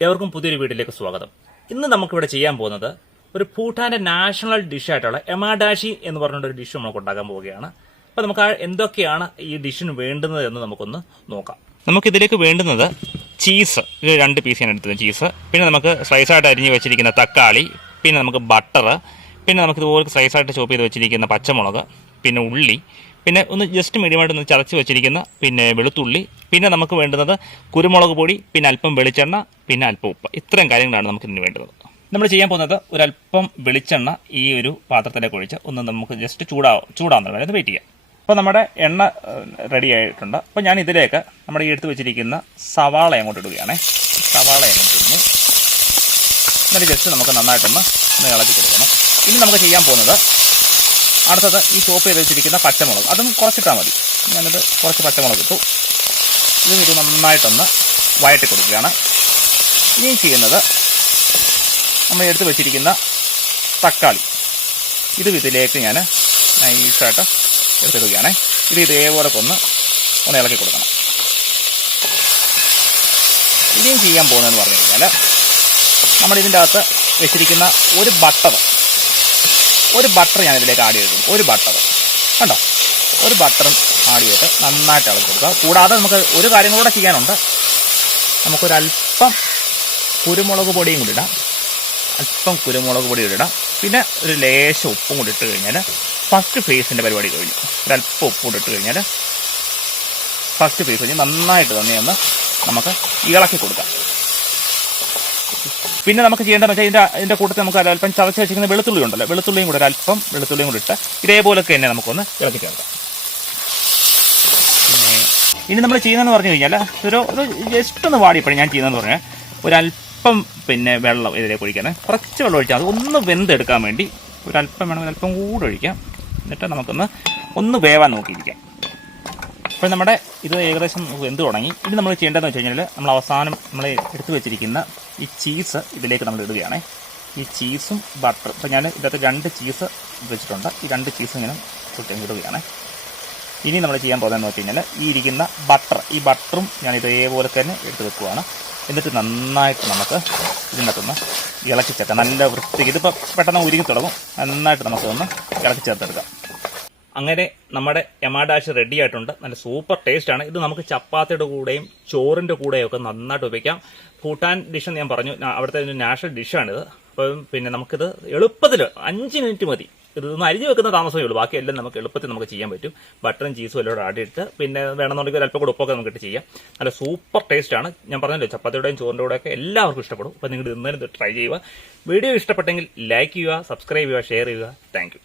ഏവർക്കും പുതിയൊരു വീട്ടിലേക്ക് സ്വാഗതം. ഇന്ന് നമുക്കിവിടെ ചെയ്യാൻ പോകുന്നത് ഒരു ഭൂട്ടാന്റെ നാഷണൽ ഡിഷായിട്ടുള്ള എമാഡാഷി എന്ന് പറഞ്ഞൊരു ഡിഷ് നമുക്ക് ഉണ്ടാക്കാൻ പോവുകയാണ്. അപ്പോൾ നമുക്ക് എന്തൊക്കെയാണ് ഈ ഡിഷിന് വേണ്ടുന്നത് എന്ന് നമുക്കൊന്ന് നോക്കാം. നമുക്കിതിലേക്ക് വേണ്ടുന്നത് ചീസ്. രണ്ട് പീസ് ഞാൻ എടുത്തത് ചീസ്. പിന്നെ നമുക്ക് സ്ലൈസായിട്ട് അരിഞ്ഞ് വെച്ചിരിക്കുന്ന തക്കാളി പിന്നെ നമുക്ക് ബട്ടർ പിന്നെ നമുക്ക് ഇതുപോലെ സ്ലൈസായിട്ട് ചോപ്പ് ചെയ്ത് വെച്ചിരിക്കുന്ന പച്ചമുളക് പിന്നെ ഉള്ളി പിന്നെ ഒന്ന് ജസ്റ്റ് മീഡിയമായിട്ട് ഒന്ന് ചതച്ച് വെച്ചിരിക്കുന്ന പിന്നെ വെളുത്തുള്ളി പിന്നെ നമുക്ക് വേണ്ടുന്നത് കുരുമുളക് പൊടി പിന്നെ അല്പം വെളിച്ചെണ്ണ പിന്നെ അല്പം ഉപ്പ്. ഇത്രയും കാര്യങ്ങളാണ് നമുക്ക് ഇതിന് വേണ്ടുന്നത് നമ്മൾ ചെയ്യാൻ പോകുന്നത് ഒരല്പം വെളിച്ചെണ്ണ ഈ ഒരു പാത്രത്തിലേക്ക് ഒഴിച്ച് ഒന്ന് നമുക്ക് ജസ്റ്റ് ചൂടാവും ചൂടാവുന്ന വരെ വെയിറ്റ് ചെയ്യാം. അപ്പോൾ നമ്മുടെ എണ്ണ റെഡി ആയിട്ടുണ്ട്. അപ്പോൾ ഞാൻ ഇതിലേക്ക് നമ്മുടെ ഈ എടുത്ത് വെച്ചിരിക്കുന്ന സവാള അങ്ങോട്ട് ഇടുകയാണേ. സവാള അങ്ങോട്ട് ഇടുന്നു. എന്നിട്ട് ജസ്റ്റ് നമുക്ക് നന്നായിട്ടൊന്ന് ഒന്ന് ഇളക്കി കൊടുക്കണം. ഇനി നമുക്ക് ചെയ്യാൻ പോകുന്നത് അടുത്തത് ഈ ചോപ്പ് ചെയ്ത് വെച്ചിരിക്കുന്ന പച്ചമുളക്. അതും കുറച്ചിട്ടാൽ മതി. ഞാനിത് കുറച്ച് പച്ചമുളക് ഇട്ടു. ഇതും ഇത് നന്നായിട്ടൊന്ന് വഴറ്റി കൊടുക്കുകയാണ്. ഇനി ചെയ്യുന്നത് നമ്മൾ എടുത്ത് വെച്ചിരിക്കുന്ന തക്കാളി. ഇത് ഇതിലേക്ക് ഞാൻ നൈസായിട്ട് എടുത്തിടുകയാണ്. ഇത് ഇതേപോലെ ഒന്ന് ഒന്ന് ഇളക്കി കൊടുക്കണം. ഇനിയും ചെയ്യാൻ പോകുന്നതെന്ന് പറഞ്ഞു കഴിഞ്ഞാൽ നമ്മൾ ഇതിന്റെ അകത്ത് വെച്ചിരിക്കുന്ന ഒരു ബട്ടർ ഒരു ബട്ടർ ഞാൻ ഇതിലേക്ക് ആഡ് ചെയ്തു ഒരു ബട്ടർ കണ്ടോ? ഒരു ബട്ടറും ആഡ് ചെയ്തിട്ട് നന്നായിട്ട് ഇളക്കി കൊടുക്കുക. കൂടാതെ നമുക്ക് ഒരു കാര്യം കൂടെ ചെയ്യാനുണ്ട്. നമുക്കൊരല്പം കുരുമുളക് പൊടിയും കൂടി ഇടാം. അല്പം കുരുമുളക് പൊടി ഇടാം. പിന്നെ ഒരു ലേശം ഉപ്പും കൂടി ഇട്ട് കഴിഞ്ഞാൽ ഫസ്റ്റ് ഫേസിന്റെ പരിപാടി കഴിഞ്ഞു. ഒരല്പം ഉപ്പ് കൂടി ഇട്ട് കഴിഞ്ഞാൽ ഫസ്റ്റ് ഫേസ് കഴിഞ്ഞ് നന്നായിട്ട് തന്നെ ഒന്ന് നമുക്ക് ഇളക്കി കൊടുക്കാം. പിന്നെ നമുക്ക് ചെയ്യേണ്ടത് വെച്ചാൽ ഇതിന്റെ ഇതിന്റെ കൂട്ടത്തിൽ നമുക്ക് അല്പം ചതച്ച് വെച്ചിരിക്കുന്ന വെളുത്തുള്ളി ഉണ്ടല്ലോ. വെളുത്തുള്ളിയും കൂടെ അല്പം വെളുത്തുള്ളിയും കൂടെ ഇട്ട് ഇതേപോലൊക്കെ തന്നെ നമുക്കൊന്ന് ഇളക്കി ചേർക്കാം ഇനി നമ്മൾ ചെയ്യുന്നതെന്ന് പറഞ്ഞു കഴിഞ്ഞാൽ ഒരു ഒരു ജസ്റ്റ് ഒന്ന് വാടിയപ്പോഴും ഞാൻ ചെയ്യുന്നതെന്ന് പറഞ്ഞാൽ ഒരല്പം പിന്നെ വെള്ളം ഇതിലേക്ക് ഒഴിക്കാൻ കുറച്ച് വെള്ളം ഒഴിച്ചാൽ അത് ഒന്ന് വെന്തെടുക്കാൻ വേണ്ടി ഒരല്പം വേണമെങ്കിൽ അല്പം കൂടെ ഒഴിക്കാം. എന്നിട്ട് നമുക്കൊന്ന് ഒന്ന് വേവാൻ നോക്കിയിരിക്കാം. അപ്പോൾ നമ്മുടെ ഇത് ഏകദേശം വെന്ത് തുടങ്ങി. ഇനി നമ്മൾ ചെയ്യേണ്ടതെന്ന് വെച്ച് കഴിഞ്ഞാൽ നമ്മൾ അവസാനം നമ്മൾ എടുത്തു വെച്ചിരിക്കുന്ന ഈ ചീസ് ഇതിലേക്ക് നമ്മൾ ഇടുകയാണ്. ഈ ചീസും ബട്ടർ ഇപ്പോൾ ഞാൻ ഇതിനകത്ത് രണ്ട് ചീസ് വെച്ചിട്ടുണ്ട്. ഈ രണ്ട് ചീസ് ഇങ്ങനെ ചുറ്റും ഇടുകയാണ്. ഇനി നമ്മൾ ചെയ്യാൻ പോകുന്നതെന്ന് വെച്ച് കഴിഞ്ഞാൽ ഈ ഇരിക്കുന്ന ബട്ടർ ഈ ബട്ടറും ഞാൻ ഇതേപോലെ തന്നെ എടുത്ത് വെക്കുവാണ്. എന്നിട്ട് നന്നായിട്ട് നമുക്ക് ഇതിനകത്തൊന്ന് ഇളക്കി ചേർക്കാം. നല്ല വൃത്തിക്ക് ഇതിപ്പോൾ പെട്ടെന്ന് ഉരുങ്ങി തുടങ്ങും. നന്നായിട്ട് നമുക്കൊന്ന് ഇളക്കി ചേർത്തെടുക്കാം. അങ്ങനെ നമ്മുടെ എമാഡാഷ് റെഡി ആയിട്ടുണ്ട്. നല്ല സൂപ്പർ ടേസ്റ്റ് ആണ്. ഇത് നമുക്ക് ചപ്പാത്തിയുടെ കൂടെയും ചോറിന്റെ കൂടെയും ഒക്കെ നന്നായിട്ട് ഉപയോഗിക്കാം. ഭൂട്ടാൻ ഡിഷ് എന്ന് ഞാൻ പറഞ്ഞു. അവിടുത്തെ ഒരു നാഷണൽ ഡിഷാണിത് അപ്പം പിന്നെ നമുക്കിത് എളുപ്പത്തിൽ അഞ്ച് മിനിറ്റ് മതി. ഇത് ഒന്ന് അരിഞ്ഞു വെക്കുന്ന താമസമേ ഉള്ളൂ. ബാക്കി എല്ലാം നമുക്ക് എളുപ്പത്തിൽ നമുക്ക് ചെയ്യാൻ പറ്റും. ബട്ടറും ചീസും എല്ലാം ആഡ് ഇട്ട് പിന്നെ വേണമെന്നുണ്ടെങ്കിൽ അല്പം കൂടെ ഉപ്പൊക്കെ നമുക്ക് ഇട്ട് ചെയ്യാം. നല്ല സൂപ്പർ ടേസ്റ്റ് ആണ്. ഞാൻ പറഞ്ഞല്ലോ ചപ്പാത്തിയുടെയും ചോറിന്റെ കൂടെയൊക്കെ എല്ലാവർക്കും ഇഷ്ടപ്പെടും. അപ്പം നിങ്ങൾ ഇന്നലെ ട്രൈ ചെയ്യുക. വീഡിയോ ഇഷ്ടപ്പെട്ടെങ്കിൽ ലൈക്ക് ചെയ്യുക സബ്സ്ക്രൈബ് ചെയ്യുക ഷെയർ ചെയ്യുക. താങ്ക്